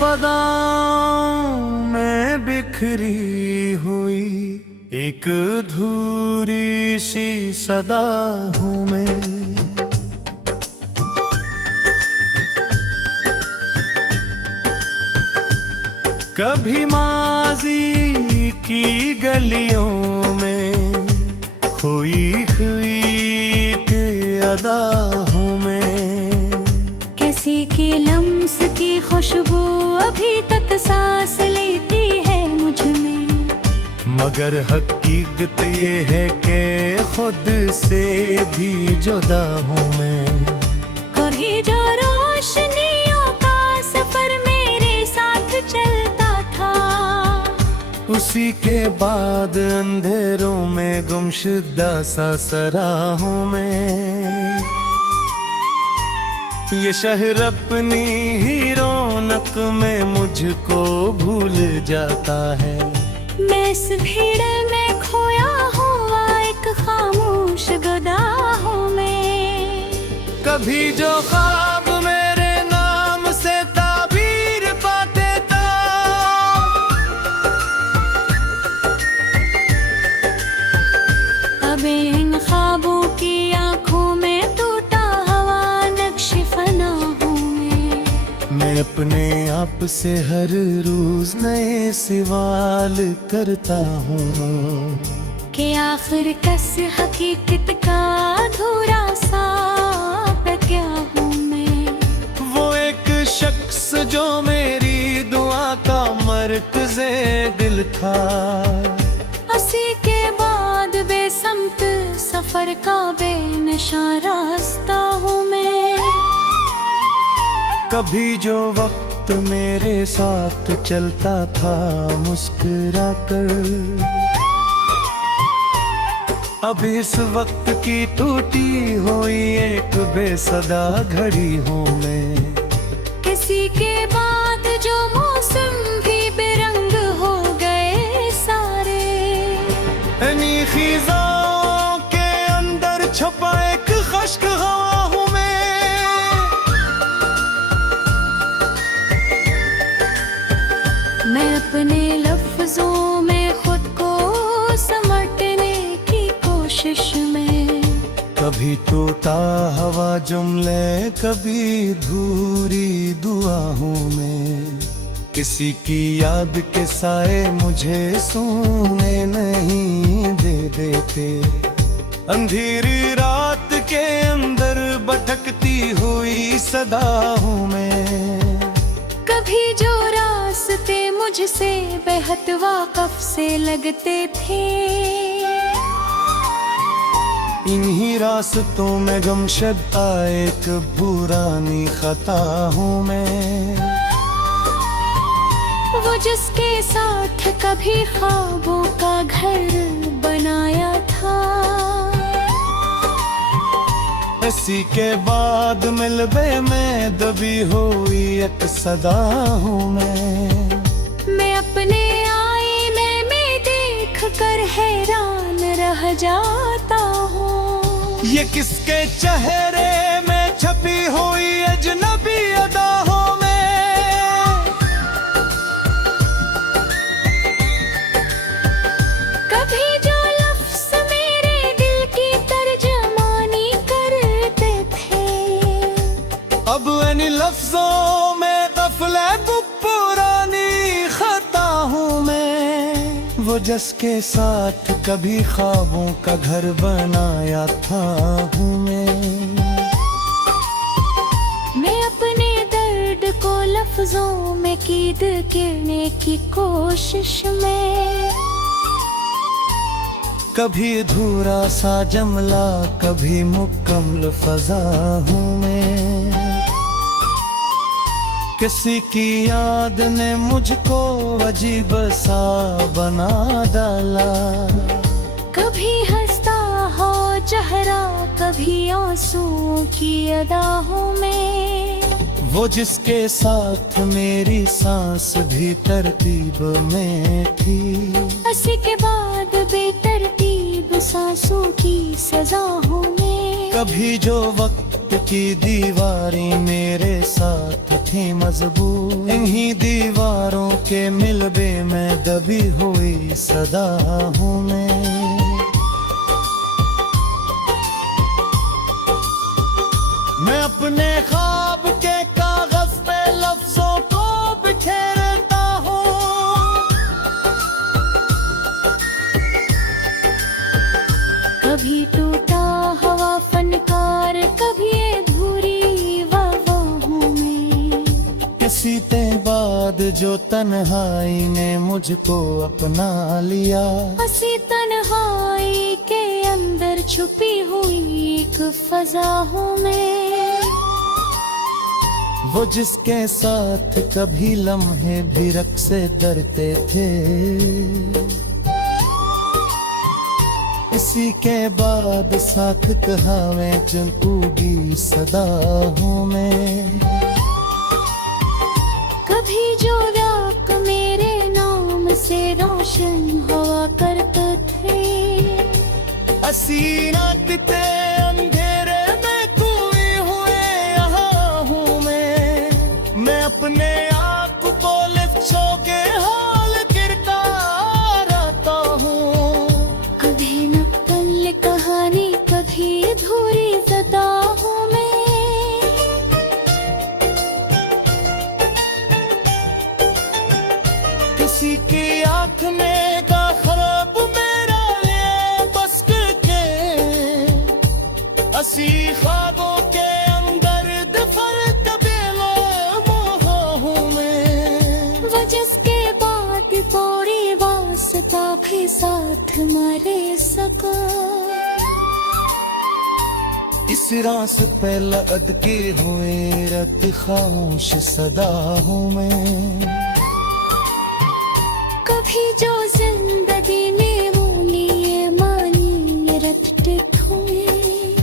फदाओं में बिखरी हुई एक अधूरी सी सदा हूँ मैं। कभी माजी की गलियों में खोई हुई एक अदा हूँ मैं। किसी की लम्स की खुशबू अभी तक सांस लेती है मुझ में, मगर हकीकत ये है कि खुद से भी जुदा हूँ मैं। कभी जो रोशनियों का सफर मेरे साथ चलता था, उसी के बाद अंधेरों में गुमशुदा सा सरा हूँ मैं। ये शहर अपनी ही रौनक में मुझको भूल जाता है। मैं इस भीड़ में खोया हुआ एक खामोश गदा हूँ मैं। कभी जो ख्वाब मेरे नाम से ताबीर पाते था, अब इन ख्वाबों की आंखों में टूटा हवा नक्श फना हूँ मैं अपने आप से हर रोज नए सवाल करता हूँ कि आखिर कस हकीकत का अधूरा सा क्या हूँ मैं। वो एक शख्स जो मेरी दुआ का मरकज़े दिल था, उसी के बाद बेसमत सफर का बेनशा रास्ता हूँ मैं। कभी जो वक्त मेरे साथ चलता था मुस्कुरा कर, अब इस वक्त की टूटी हुई एक बेसदा घड़ी हूँ मैं। किसी के बाद जो मौसम भी बेरंग हो गए सारे, इन्हीं खिज़ाओं के अंदर छुपा एक खश्क हवा हूँ मैं। मैं अपने लफ्जों में खुद को समटने की कोशिश में, कभी तोता हवा जुमले कभी धूरी दुआ हूँ मैं। किसी की याद के साए मुझे सोने नहीं दे देते, अंधेरी रात के अंदर भटकती हुई सदा हूँ मैं। कभी जो रास्ते मुझसे बेहद वाकफ से लगते थे, इन्हीं रास्तों में गमशदा एक पुरानी खता हूँ मैं। वो जिसके साथ कभी ख्वाबों का घर बनाया था, इसी के बाद मिलबे में दबी हुई एक सदा हूँ मैं अपने आईने में देख कर हैरान रह जाता हूँ। ये किसके चेहरे में छपी हुई अजनबी अदा हूँ मैं। कभी जो लफ्ज़ मेरे दिल की तर्जमानी करते थे, अब इन लफ्जों में गफले पुरानी खता हूँ मैं। वो जिसके साथ कभी ख्वाबों का घर बनाया था हूँ मैं अपने दर्द को लफ्जों में कीद गिरने की कोशिश में। कभी अधूरा सा जमला कभी मुकम्मल फजा हूँ मैं। किसी की याद ने मुझको अजीब सा बना डाला, कभी हंसता हो चेहरा कभी आंसुओं की अदा हूँ मैं। वो जिसके साथ मेरी सांस भी तरतीब में थी, उसी के बाद बेतरतीब सांसों की सजा हूँ मैं। कभी जो वक्त की दीवारें मेरे साथ थी मजबूत, इन्हीं दीवारों के मिलबे में दबी हुई सदा हूँ मैं अपने ख्वाब के कागज पे लफ्जों को बिखेरता हूँ। कभी टूटा हवा फनकार, कभी अधूरी वो हूँ मैं। किसी ते बाद जो तन्हाई ने मुझको अपना लिया, हसी तन्हाई के अंदर छुपी हुई एक फजा हूँ मैं। वो जिसके साथ कभी लम्हे भी रख से डरते थे, इसी के बाद साथ कहावें चुनूगी सदा हूँ मैं। कभी जो व्याक मेरे नाम से रोशन हुआ करते थे, हसी रात अंधेरे में कोई हुए यहाँ हूँ मैं अपने आप को लिफ्टों के हाल गिरता रहता हूँ। कभी नकल कहानी कभी अधूरी सदा हूँ मैं। किसी की आँख में का खराब मेरा ये बस के, हसी ख्वाबों के अंदर दफर कबीलो मोह हूँ मैं। वो जिसके बाद पूरी वास्ता भी साथ मारे सको, इस रास पे लदके हुए रत खामोश सदा हूँ मैं। कभी जो जिंदगी में बोली मानी रट टिकूंगी,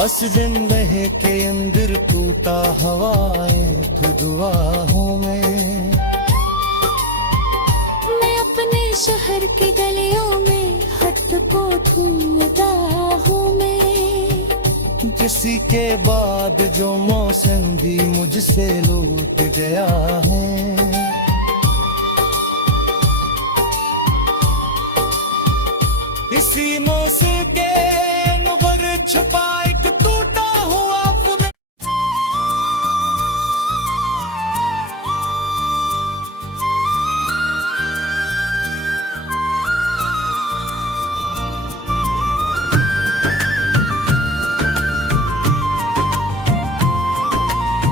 अस दिन रहे के अंदर टूटा हवाएं दुआ हूँ मैं अपने शहर की गलियों में हट को ढूंढता हूँ मैं। किसी के बाद जो मौसम भी मुझसे लूट गया है, इसी मौसम के अनवर छुपा एक टूटा हुआ फूल।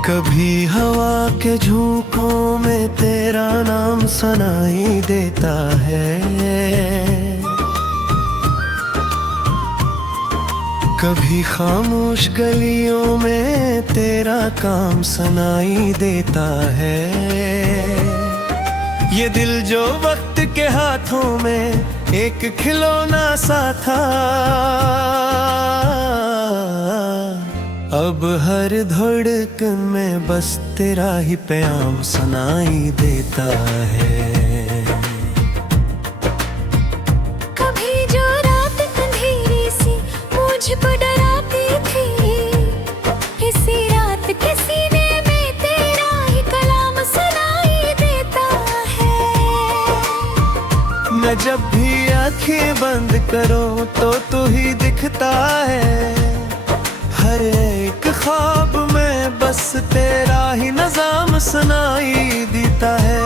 कभी हवा के झोंकों में तेरा नाम सुनाई देता है, कभी खामोश गलियों में तेरा काम सुनाई देता है। ये दिल जो वक्त के हाथों में एक खिलौना सा था, अब हर धड़कन में बस तेरा ही प्याम सुनाई देता है। कभी जो रात अंधेरी सी मुझको डराती थी, इसी रात के सीने में तेरा ही कलाम सुनाई देता है। मैं जब भी आंखें बंद करूं तो तू ही दिखता है, हर एक ख्वाब में बस तेरा ही नज़ाम सुनाई देता है।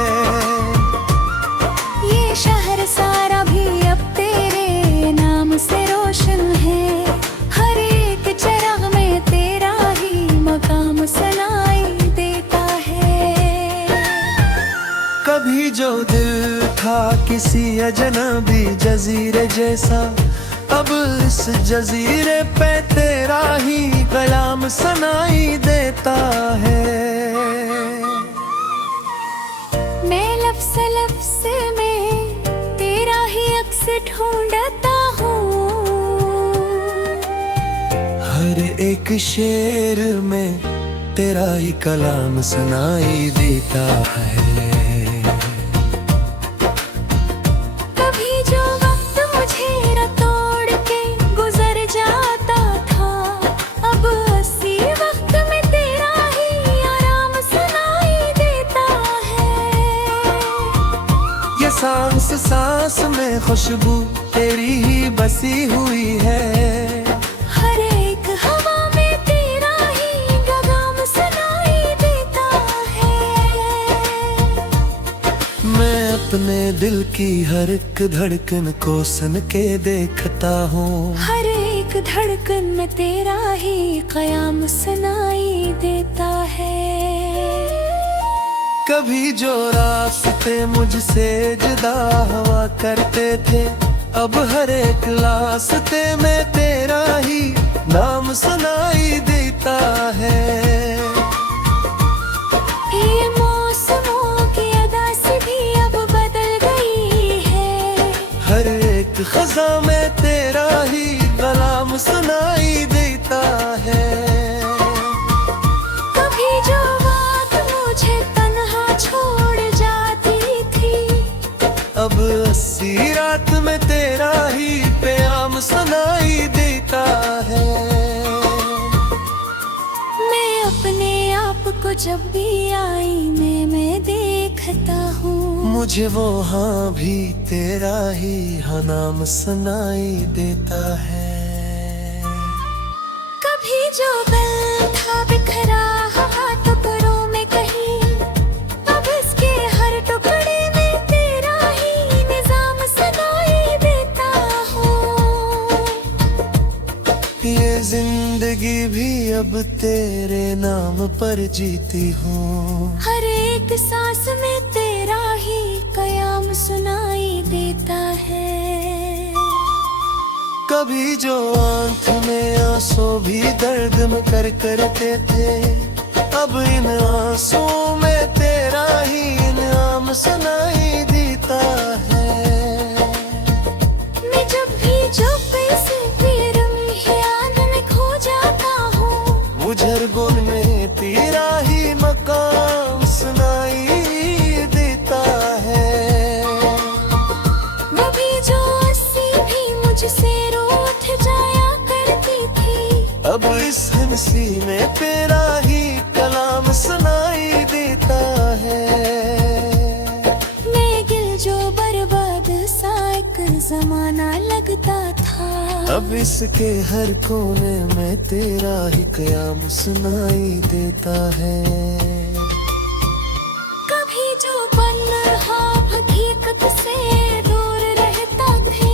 ये शहर सारा भी अब तेरे नाम से रोशन है, हर एक चराग में तेरा ही मकाम सुनाई देता है। कभी जो दिल था किसी अजनबी जजीरे जैसा, अब इस जजीरे पे तेरा ही कलाम सुनाई देता है। मैं लफ्ज़ लफ्ज़ में तेरा ही अक्स ढूंढता हूँ, हर एक शेर में तेरा ही कलाम सुनाई देता है। कभी जो वक्त मुझे न तोड़ के गुजर जाता था, अब उसी वक्त में तेरा सांस में खुशबू तेरी ही बसी हुई है। हर एक हवा में तेरा ही गम सुनाई देता है। मैं अपने दिल की हर एक धड़कन को सन के देखता हूँ। हर एक धड़कन में तेरा ही कयाम सुनाई देता है। कभी जो रास्ते मुझसे जुदा हुआ करते थे, अब हर एक रास्ते में तेरा ही नाम सुनाई देता है। ये मौसमों की अदा से भी अब बदल गई है। हर एक खज़ा में तेरा ही कलाम सुनाई देता है। कभी जो बात मुझे तन्हा छोड़ जाती थी, अब अस्सी रात में तेरा ही प्याम सुनाई देता है। मैं अपने आप को जब भी आईने में देखता हूँ, मुझे वो हाँ भी तेरा ही हाँ नाम सुनाई देता है। कभी जो दिल था बिखरा हुआ टुकड़ों में कहीं, अब इसके हर टुकड़े में तेरा ही निजाम सुनाई देता हूँ। ये जिंदगी भी अब तेरे नाम पर जीती हूँ। हर एक सांस में तेरा ही कयाम सुनाई देता है। कभी जो आंख में आंसू भी दर्द में करते थे, अब इन आंसुओं में तेरा ही इनाम सुनाई देता है। मैं जब भी चुप से फिर ख्याल में खो जाता हूँ, मुझे गुन में तेरा ही मकाम सुनाई देता है। वो भी जो हंसी भी मुझसे रूठ जाया करती थी, अब इस हंसी में तेरा ही कलाम सुनाई देता है। मैं गिल जो बर्बाद सा एक जमाना लगता था, अब इसके हर कोने में तेरा ही कयाम सुनाई देता है। कभी जो पल ख्वाब हकीकत से दूर रहता थे,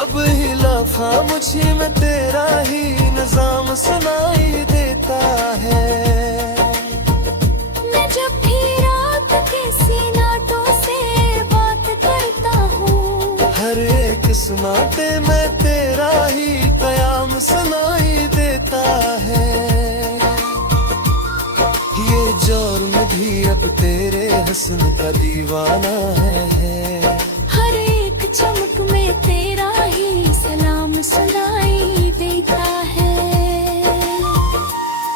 अब हिलाफा मुझे में तेरा ही निजाम सुनाई देता है। मैं जब भी रात के सीनाटों से बात करता हूँ, हर एक सुनाते में तेरा ही कयाम सुनाई देता है। ये जुर्म भी अब तेरे हस्न का दीवाना है। हर एक चमक में तेरा ही सलाम सुनाई देता है।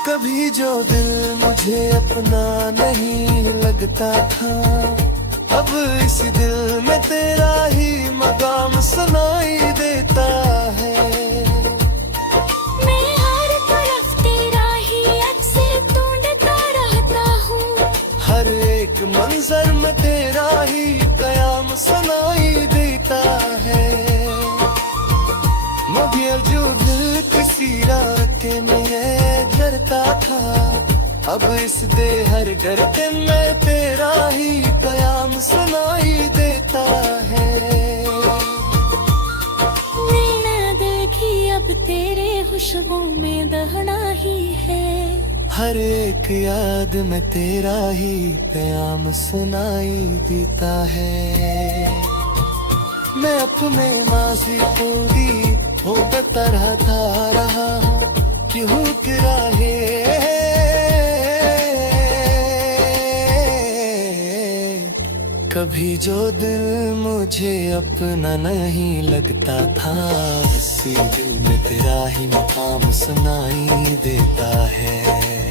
कभी जो दिल मुझे अपना नहीं लगता था, अब इस दिल में तेरा ही मकाम सुनाई देता है। मैं हर तरफ तेरा ही अक्स ढूंढता रहता हूँ, हर एक मंजर में तेरा ही कयाम सुनाई देता है। मगर जो दिल किसी रास्ते में ये डरता था, अब इस दे हर डरते में तेरा ही कयाम सुनाई देता है। नैना देखी अब तेरे खुशबू में दहना ही है। हर एक याद में तेरा ही प्याम सुनाई देता है। मैं अपने माजी पूरी हो तरहता रहा हूँ, क्यों किराए कभी जो दिल मुझे अपना नहीं लगता था, उसी दिल में तेरा ही मकाम सुनाई देता है।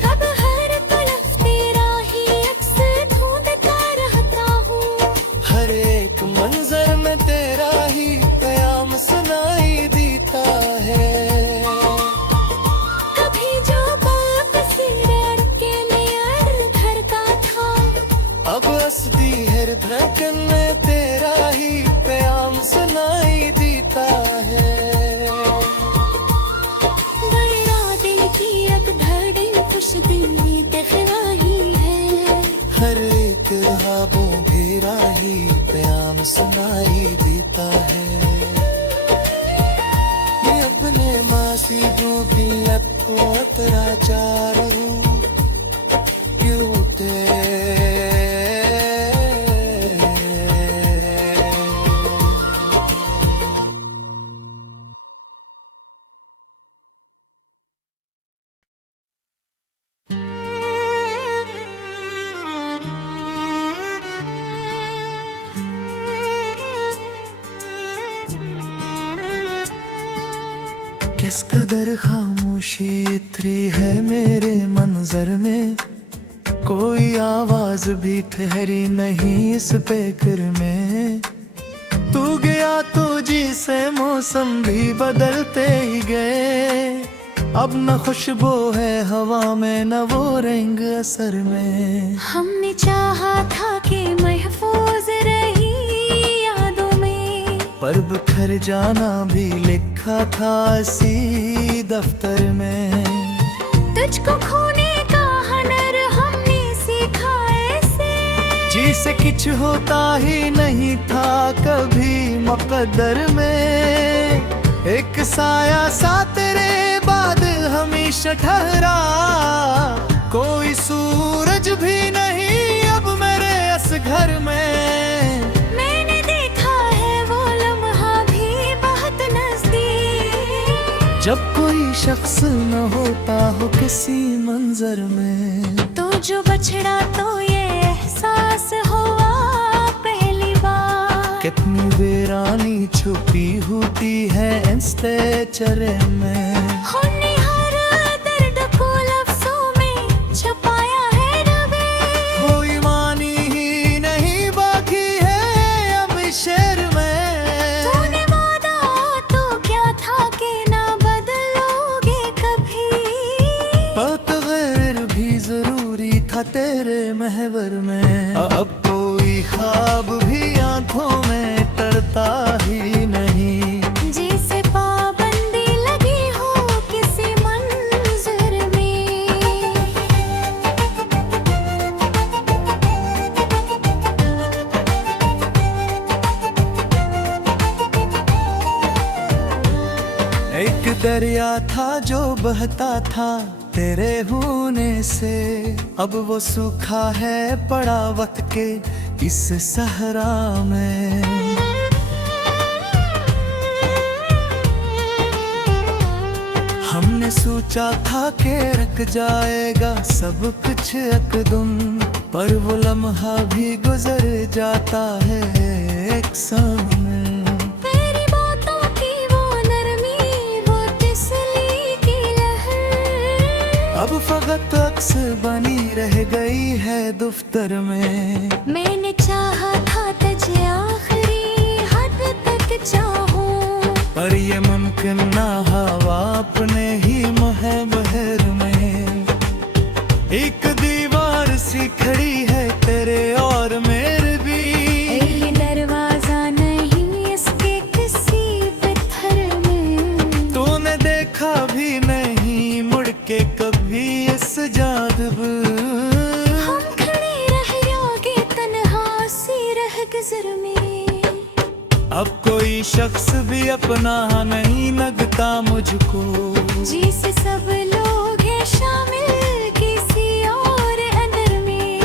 अब हर तरफ तेरा ही अक्स ढूंढता रहता हूँ, हर एक मंजर में तेरा ही कयाम सुनाई देता है। कभी जो बाप से डर के लिए घर का था, अब असदी हर धड़कन में तेरा ही राही पे आम सुनाई देता है। ये अपने मासी डूबी अतो अतरा चारू क्यूते किस कदर खामोशी इतरी है मेरे मंजर में, कोई आवाज भी ठहरी नहीं इस बेकर में। तू गया तो जी से मौसम भी बदलते ही गए, अब न खुशबू है हवा में न वो रंग असर में। हमने चाहा था कि महफूज रही यादों में, पर बिखर जाना भी लिखा था इसी दफ्तर में। तुझको खोने का हनर हमने सीखा ऐसे, जी से कुछ होता ही नहीं था कभी मुकद्दर में। एक साया सा तेरे बाद हमेशा ठहरा, कोई सूरज भी नहीं अब मेरे इस घर में। मैंने देखा है वो लम्हा भी बहुत नजदीक, जब कोई शख्स न होता हो किसी मंजर में। तो जो बछड़ा तो ये एहसास हुआ पहली बार, कितनी वीरानी छुपी होती है इंस्ते चरे में। हमने हर दर्द को लफ्जों में छुपाया है रबे, कोई मानी ही नहीं बाकी है अब शेर में। तूने वादा तो क्या था कि ना बदलोगे कभी, तगैर भी जरूरी था तेरे महवर में। अब कोई ख्वाब भी आंखों में तरता ही नहीं, जैसे पाबंदी लगी हो किसी मंजर में। एक दरिया था जो बहता था तेरे होने से, अब वो सूखा है पड़ा वक्त के इस सहरा में। हमने सोचा था कि रख जाएगा सब कुछ एकदम, पर वो लम्हा भी गुजर जाता है एक सामने। तेरी बातों की वो नरमी, वो तिसली की लहर, अब फकत अक्स बनी रह गई है दफ्तर में। मैंने चाहा था तुझे आखिरी हद तक चाहूं, पर ये मुमकिन ना हवा अपने ही महबहर में। एक दीवार सी खड़ी है तेरे और मेरे भी, ये दरवाजा नहीं इसके किसी पत्थर में। तूने देखा भी नहीं मुड़ के कभी इस जादब। हम खड़े रह जाओगे तन्हा सी रह गुजर में, अब कोई शख्स भी अपना नहीं लगता मुझको, जिसे सब लोग हैं शामिल किसी और अंदर में।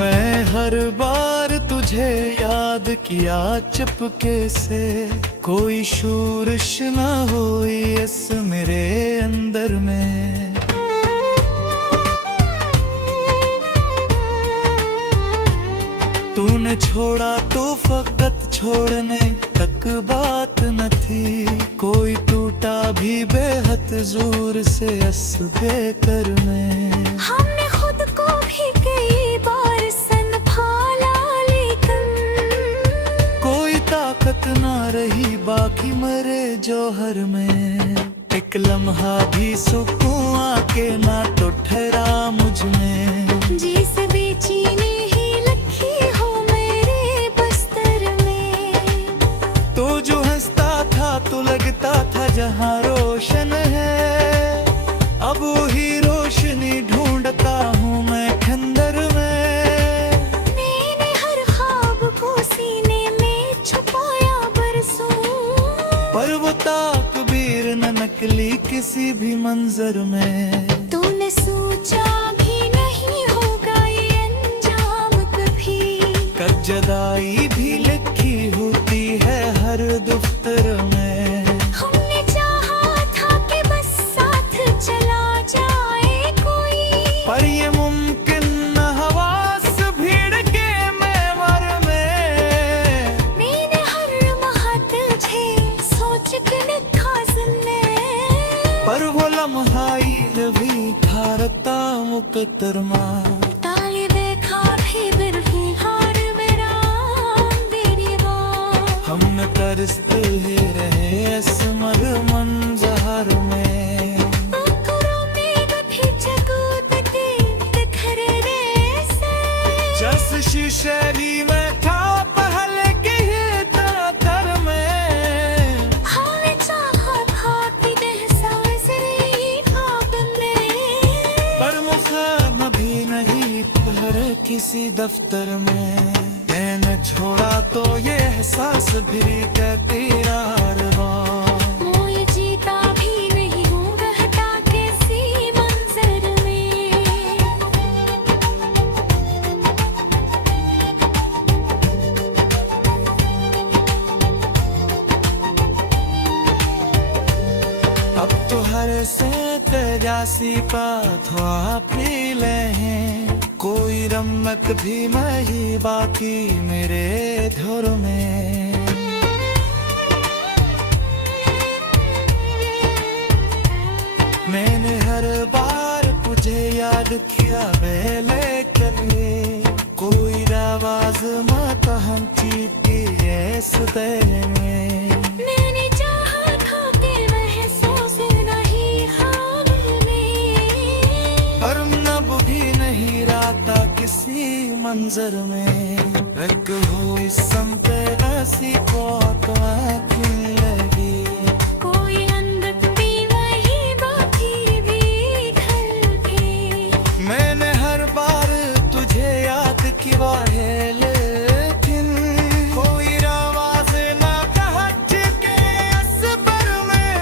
मैं हर बार तुझे याद किया चुपके से, कोई शोरश ना हुई इस मेरे अंदर में। तूने छोड़ा तो फकत छोड़ने तक बात न थी, कोई टूटा भी बेहद जोर से इस बेकर में। हमने खुद को भी कई बार संभाला, लेकिन कोई ताकत ना रही बाकी मरे जौहर में। एक लम्हा भी सुकून आके ना तो ठहरा मुझ में, जिसे बेचैनी ही लगी हो मेरे बस्तर में। तो जो हंसता था तो जहाँ रोशन है, अब वही रोशनी ढूंढता हूँ मैं खंदर में। मैंने हर ख्वाब को सीने में छुपाया बरसों, पर वो ताकबीर न निकली किसी भी मंजर में। तूने सोचा भी नहीं होगा ये अंजाम कभी, कब जुदाई भी लिखी होती है हर दफ्तर में। हमने चाहा था कि बस साथ चला जाए कोई, पर ये मुमकिन न हवास भीड़ के महवर में। मैंने हर महा तुझे सोच के लिखा सुनने, पर वो लम्हाई भी थारता मुकद्दरमा। ताले देखा भी बिरही हार मेरा तेरी बात। हम तरसते ही रहे असमर मंजर में। आँखों में गठी जगूदते बिखरे से, जस शीशे भी में था पहले के ही तातर में। हमने चाहा था कि एहसास ही ख्वाब में, पर मुखाब भी नहीं पर किसी दफ्तर में। मैंने छोड़ा तो ये एहसास भी कहती यारवा। मोए जीता भी नहीं हूँ रहता किसी मंजर में। अब तो हर से तेजासी का थोड़ा पी ले हैं। कोई रमक भी नहीं बाकी मेरे धुर में। मैंने हर बार तुझे याद किया वे, लेकिन कोई आवाज मत हम चीती में। मैंने चाहा था कि महसूस नहीं हाल में, पर नब भी नहीं रहता किसी मंजर में। रख हो इस समते ऐसी को तो आँखें लगी। कोई अंदर भी वही बाकी भी घर के। मैंने हर बार तुझे याद किया है, लेकिन कोई आवाज ना कहा के असबर में।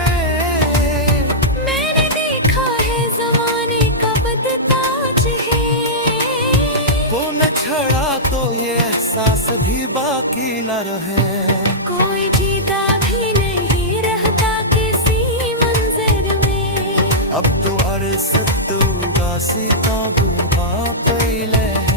मैंने देखा है ज़माने का बदताज है, वो न छड़ा तो ये एहसास भी बाकी न रहे। कोई जीता भी नहीं रहता किसी मंजर में। अब तो अरसत उदासी तो डूबा पहले है।